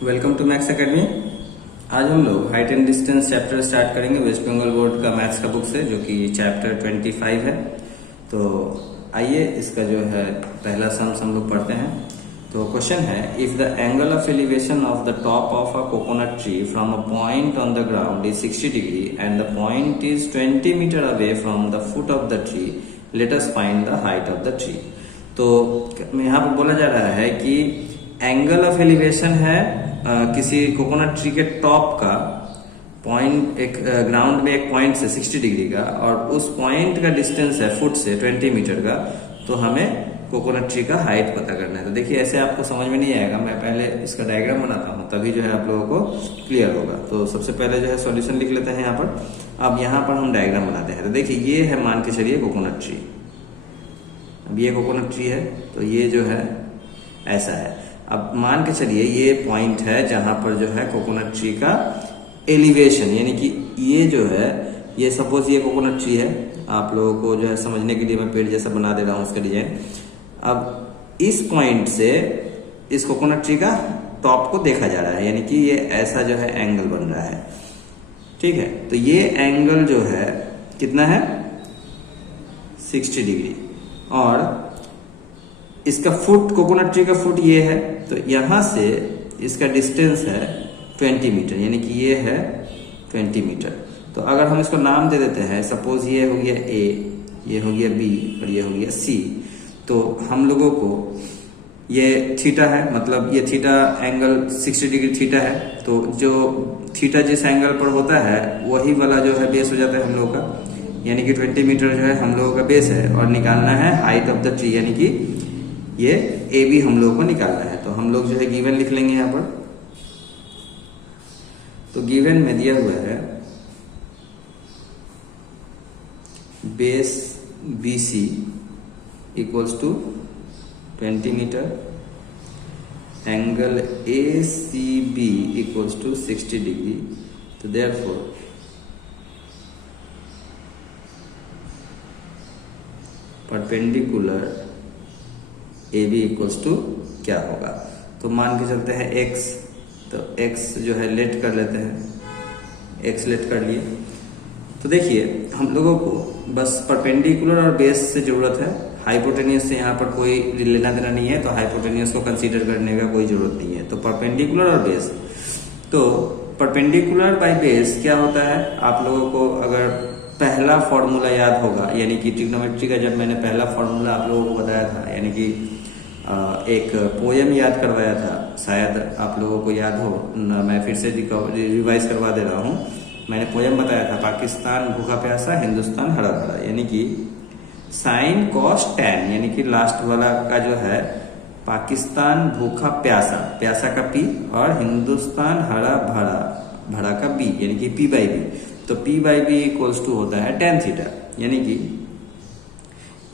Welcome to maths academy. आज हम लोग height and distance chapter start करेंगे वेस्ट बंगाल बोर्ड का मैथ्स का बुक से, जो कि चैप्टर 25 है। तो आइए इसका जो है पहला सम हम लोग पढ़ते हैं। तो क्वेश्चन है, if the angle of elevation of the top of a coconut tree from a point on the ground is 60 degree and the point is 20 metre away from the foot of the tree, let us find the height of the tree. तो यहाँ पर बोला जा रहा है कि angle of elevation है किसी कोकोनट ट्री के टॉप का पॉइंट, एक ग्राउंड में एक पॉइंट से 60 डिग्री का, और उस पॉइंट का डिस्टेंस है फुट से 20 मीटर का। तो हमें कोकोनट ट्री का हाइट पता करना है। तो देखिए, ऐसे आपको समझ में नहीं आएगा, मैं पहले इसका डायग्राम बनाता हूँ, तभी जो है आप लोगों को क्लियर होगा। तो सबसे पहले जो है सॉल्यूशन लिख लेते हैं यहाँ पर। अब यहाँ पर हम डायग्राम बनाते हैं। तो देखिए, ये है, मान के चलिए कोकोनट ट्री। अब ये कोकोनट ट्री है, तो ये जो है ऐसा है। अब मान के चलिए ये पॉइंट है जहां पर जो है कोकोनट ट्री का एलिवेशन, यानी कि ये जो है, ये सपोज ये कोकोनट ट्री है। आप लोगों को जो है समझने के लिए मैं पेड़ जैसा बना दे रहा हूं उसका डिजाइन। अब इस पॉइंट से इस कोकोनट ट्री का टॉप को देखा जा रहा है, यानी कि ये ऐसा जो है एंगल बन रहा है। ठीक है, तो ये एंगल जो है कितना है, 60 डिग्री। और इसका फुट, कोकोनट ट्री का फुट ये है, तो यहां से इसका डिस्टेंस है 20 मीटर, यानी कि ये है 20 मीटर। तो अगर हम इसको नाम दे देते हैं, सपोज ये हो गया ए, ये हो गया बी और ये हो गया सी, तो हम लोगों को ये थीटा है, मतलब ये थीटा एंगल 60 डिग्री थीटा है। तो जो थीटा जिस एंगल पर होता है वही वाला जो है बेस हो जाता है हम लोगों का, यानी कि 20 मीटर जो है हम लोगों का बेस है। और निकालना है हाइट ऑफ द ट्री, यानी कि ये ए बी हम लोगों को निकालना है। तो हम लोग जो है गिवन लिख लेंगे यहां पर। तो गिवन में दिया हुआ है base B C equals to 20 metre, angle A C B equals to 60 degree. तो therefore perpendicular A B equals to क्या होगा। तो मान के चलते हैं x, तो x जो है लेट कर लेते हैं, x लेट कर लिए। तो देखिए, हम लोगों को बस परपेंडिकुलर और बेस से जरूरत है, हाइपोटेनियस से यहाँ पर कोई लेना देना नहीं है, तो हाइपोटेनियस को कंसीडर करने का कोई जरूरत नहीं है। तो परपेंडिकुलर और बेस, तो परपेंडिकुलर बाय बेस क्या होता है, आप लोगों को अगर पहला फॉर्मूला याद होगा, यानी कि ट्रिग्नोमेट्री का जब मैंने पहला फॉर्मूला आप लोगों को बताया था, यानी कि एक पोयम याद करवाया था, शायद आप लोगों को याद हो, मैं फिर से रिवाइज करवा दे रहा हूँ। मैंने पोयम बताया था, पाकिस्तान भूखा प्यासा, हिंदुस्तान हरा भरा, यानी कि साइन कॉस टैन, यानी कि लास्ट वाला का जो है पाकिस्तान भूखा प्यासा, प्यासा का पी, और हिंदुस्तान हरा भरा, भरा का बी, यानी कि पी बाई बी। तो P by B equals to होता है टेन थीटा, यानी कि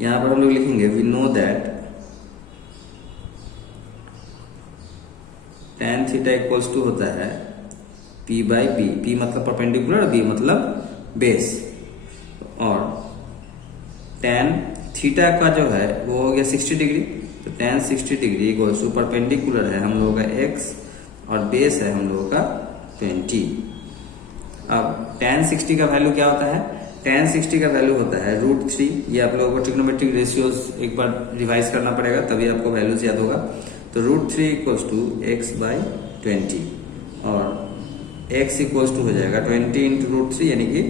यहां पर हम लोग लिखेंगे we know that tan theta equals to होता है पी बाई बी। पी मतलब परपेंडिकुलर, बी मतलब बेस। और टेन थीटा का जो है वो हो गया 60 डिग्री। तो tan 60 degree equals to perpendicular है हम लोगों का x और बेस है हम लोगों का 20। अब tan 60 का वैल्यू क्या होता है, tan 60 का वैल्यू होता है √3। ये आप लोगों को ट्रिग्नोमेट्रिक रेशियोज एक बार रिवाइज करना पड़ेगा, तभी आपको वैल्यूज याद होगा। तो √3 इक्वल्स टू x बाई 20, और x इक्वल्स टू हो जाएगा 20 इंटू √3, यानी कि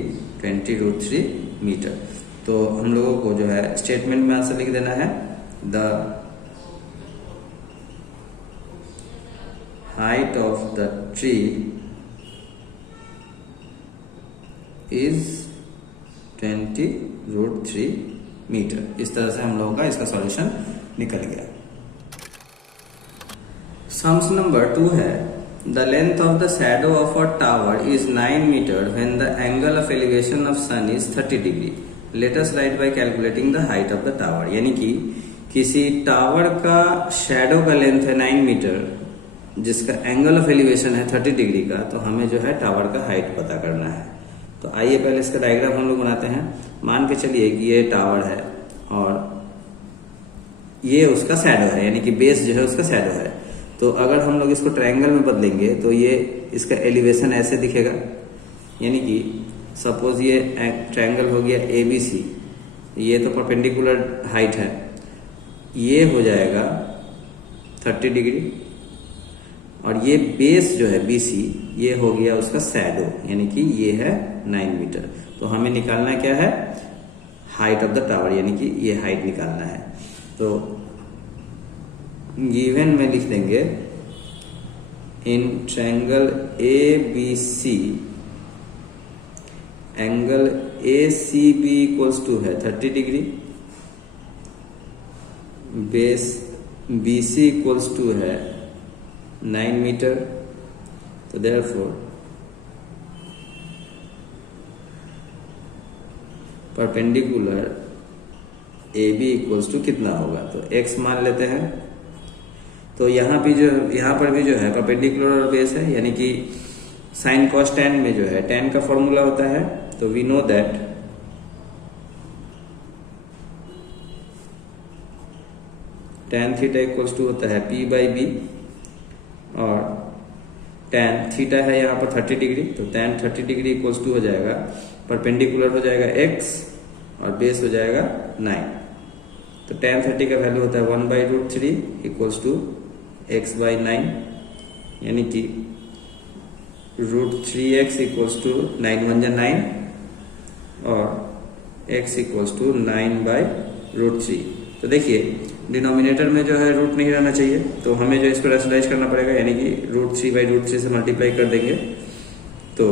20√3 मीटर। तो हम लोगों को जो है स्टेटमेंट में आंसर लिख देना है, the height of the tree is 20√3 metre. इस तरह से हम लोगों का इसका सॉल्यूशन निकल गया। सम्स नंबर 2 है, the length of the shadow of a tower is 9 metre when the angle of elevation of sun is 30 degree, let us write by calculating the height of the tower. यानी कि किसी tower का shadow का length है 9 metre, जिसका angle of elevation है 30 degree का, तो हमें जो है टावर का हाइट पता करना है। तो आइए पहले इसका डायग्राम हम लोग बनाते हैं। मान के चलिए कि ये टावर है और ये उसका शैडो है, यानी कि बेस जो है उसका शैडो है। तो अगर हम लोग इसको ट्रायंगल में बदलेंगे तो ये इसका एलिवेशन ऐसे दिखेगा, यानी कि सपोज ये ट्रायंगल हो गया ABC, ये तो परपेंडिकुलर हाइट है, ये हो जाएगा 30 डिग्री, और ये बेस जो है BC ये हो गया उसका शैडो, यानी कि ये है 9 मीटर। तो हमें निकालना क्या है, हाइट ऑफ द टावर, यानी कि ये हाइट निकालना है। तो गिवन में लिख देंगे in triangle ABC angle ACB equals to है 30 degree, base BC equals to है 9 मीटर। तो therefore perpendicular AB equals to कितना होगा, तो x मान लेते हैं। तो यहाँ पर भी जो है परपेंडिकुलर और बेस है, यानी कि साइन कॉस tan में जो है tan का फॉर्मूला होता है। तो we know that tan theta equals to होता है P/B, और tan थीटा है यहाँ पर 30 डिग्री, तो tan 30 डिग्री इक्वल्स टू हो जाएगा, परपेंडिकुलर हो जाएगा x और बेस हो जाएगा 9। तो tan 30 का वैल्यू होता है 1/√3 इक्वल्स टू x/9, यानी कि √3x इक्वल्स टू 9 1 9 और x इक्वल्स टू 9/√3। तो देखिए डिनोमिनेटर में जो है रूट नहीं रहना चाहिए, तो हमें जो इसको रैशनलाइज करना पड़ेगा, यानी कि √3/√3 से मल्टीप्लाई कर देंगे। तो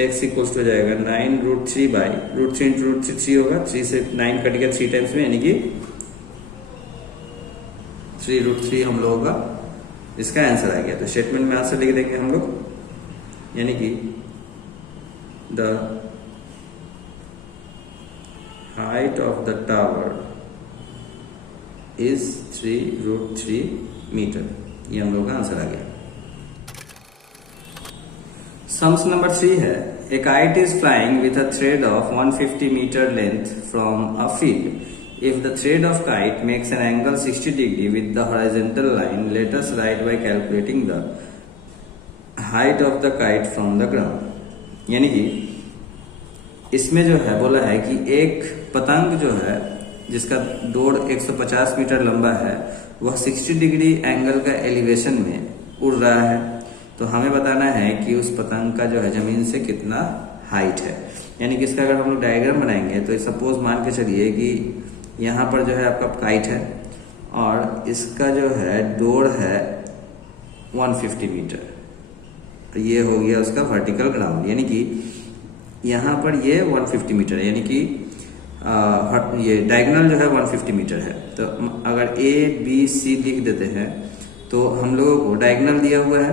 x इक्वल्स टू हो जाएगा 9√3/√3 इंटू √3 3 होगा, 3 से 9 कट गया 3 टाइम्स में, यानी कि 3√3 हम लोगों का इसका आंसर आ गया। तो स्टेटमेंट में आंसर लिख देंगे हम लोग, यानी कि the height of the tower is 3√3 metre. ये हम लोग का आंसर आ गया। सम्स नंबर 3 है, a kite is flying with a thread of 150 metre length from a field. If the thread of kite makes an angle 60 degree with the horizontal line, let us write by calculating the height of the kite from the ground। यानी कि इसमें जो है बोला है कि एक पतंग जो है जिसका दौड़ 150 मीटर लंबा है, वह 60 डिग्री एंगल का एलिवेशन में उड़ रहा है। तो हमें बताना है कि उस पतंग का जो है जमीन से कितना हाइट है। यानी कि इसका अगर हम लोग डायग्राम बनाएंगे तो सपोज मान के चलिए कि यहाँ पर जो है आपका काइट है और इसका जो है दौड़ है 150 मीटर, तो ये हो गया उसका वर्टिकल ग्राउंड, यानी कि यहाँ पर ये 150 मीटर है, यानी कि ये डायगोनल जो है 150 मीटर है। तो अगर ABC लिख देते हैं तो हम लोगों को डायगोनल दिया हुआ है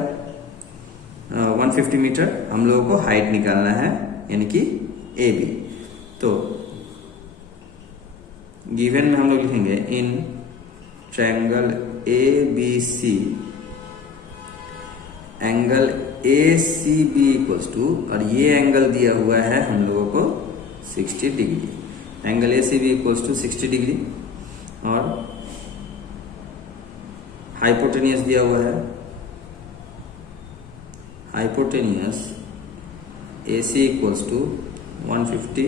150 मीटर, हम लोगों को हाइट निकालना है, यानी कि AB। तो गिवन में हम लोग लिखेंगे in triangle ABC angle ACB equals to, और ये एंगल दिया हुआ है हम लोगों को 60 degree, angle ACB equals to 60 degree, और हाइपोटेनियस दिया हुआ है, hypotenuse AC equals to 150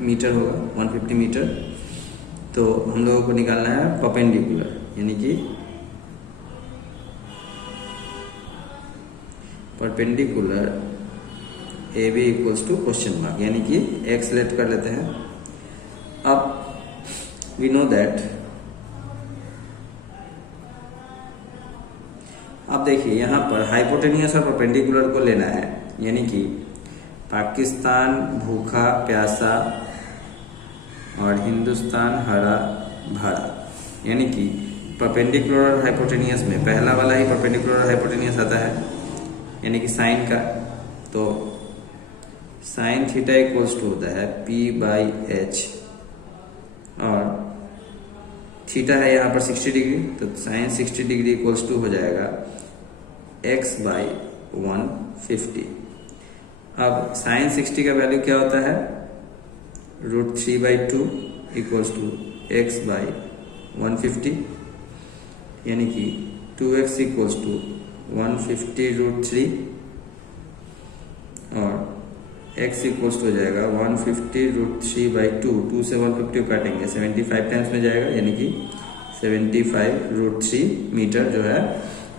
metre होगा, 150 मीटर। तो हम लोगों को निकालना है परपेंडिकुलर, यानी कि perpendicular AB equals to question mark, यानी कि x लेट कर लेते हैं। अब वी नो दैट, अब देखिए यहाँ पर हाइपोटेनियस और परपेंडिकुलर को लेना है, यानी कि पाकिस्तान भूखा प्यासा और हिंदुस्तान हरा भरा, यानी कि परपेंडिकुलर और हाइपोटेनियस में पहला वाला ही परपेंडिकुलर और हाइपोटेनियस आता है, यानी कि साइन का। तो साइन थीटा इक्वल्स टू होता है P/H, और थीटा है यहाँ पर 60 डिग्री, तो साइन 60 डिग्री इक्वल्स टू हो जाएगा x/150। अब साइन 60 का वैल्यू क्या होता है, √3/2 इक्वल्स टू x/150, यानी कि 2x इक्वल्स टू 150√3 और x इक्वल्स हो जाएगा 150√3/2। 2 से 150 काटेंगे 75 टाइम्स में जाएगा, यानी कि 75√3 मीटर जो है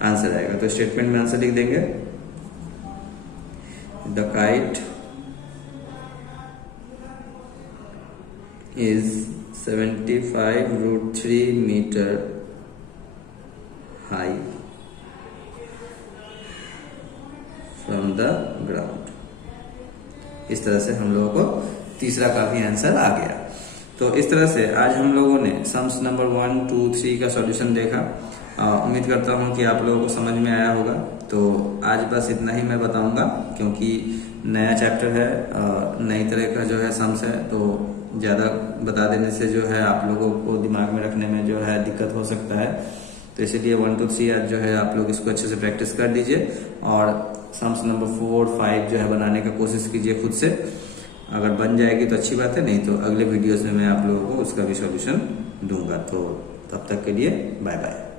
आंसर आएगा। तो स्टेटमेंट में आंसर लिख देंगे, the kite is 75√3 metre high from the ground. इस तरह से हम लोगों को तीसरा का भी आंसर आ गया। तो इस तरह से आज हम लोगों ने सम्स नंबर 1, 2, 3 का सॉल्यूशन देखा। उम्मीद करता हूं कि आप लोगों को समझ में आया होगा। तो आज बस इतना ही मैं बताऊंगा, क्योंकि नया चैप्टर है, नई तरह का जो है सम्स है, तो ज़्यादा बता देने से जो है आप लोगों को दिमाग में रखने में जो है दिक्कत हो सकता है। तो इसीलिए 1, 2, 3 आज जो है आप लोग इसको अच्छे से प्रैक्टिस कर दीजिए और सम्स नंबर 4, 5 जो है बनाने का कोशिश कीजिए खुद से। अगर बन जाएगी तो अच्छी बात है, नहीं तो अगले वीडियोस में मैं आप लोगों को उसका भी सॉल्यूशन दूंगा। तो तब तक के लिए बाय बाय।